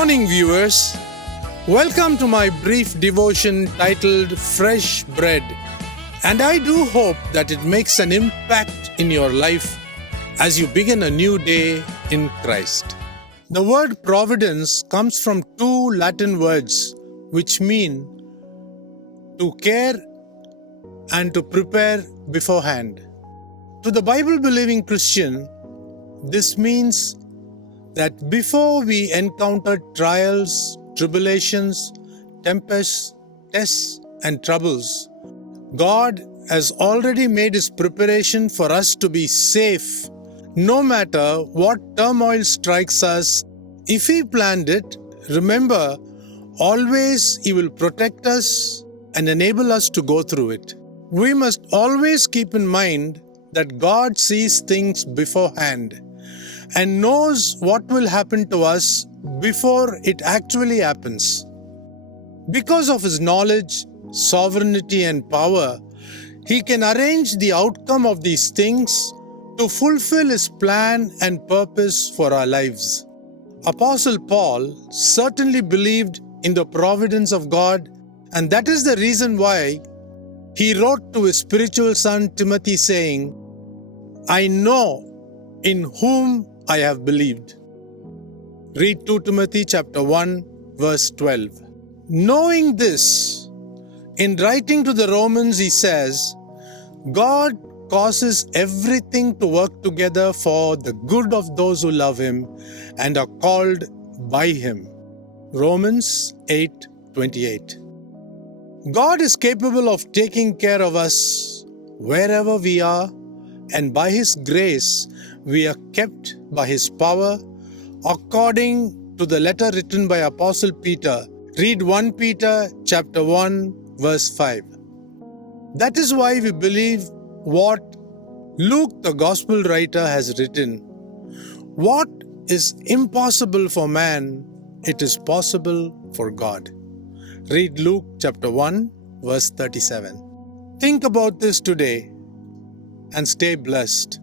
morning, viewers. Welcome to my brief devotion titled Fresh Bread. And I do hope that it makes an impact in your life as you begin a new day in Christ. The word providence comes from two Latin words which mean to care and to prepare beforehand. To the Bible-believing Christian, this means that before we encounter trials, tribulations, tempests, tests, and troubles, God has already made His preparation for us to be safe. No matter what turmoil strikes us, if He planned it, remember, always He will protect us and enable us to go through it. We must always keep in mind that God sees things beforehand and knows what will happen to us before it actually happens. Because of His knowledge, sovereignty, and power, He can arrange the outcome of these things to fulfill His plan and purpose for our lives. Apostle Paul certainly believed in the providence of God, and that is the reason why he wrote to his spiritual son Timothy saying, "I know in whom I have believed." Read 2 Timothy chapter 1 verse 12. Knowing this, in writing to the Romans he says, God causes everything to work together for the good of those who love Him and are called by Him. Romans 8:28. God is capable of taking care of us wherever we are, and by His grace we are kept by His power according to the letter written by Apostle Peter. Read 1 Peter chapter 1 verse 5. That is why we believe what Luke the Gospel writer has written. What is impossible for man, it is possible for God. Read Luke chapter 1 verse 37. Think about this today and stay blessed.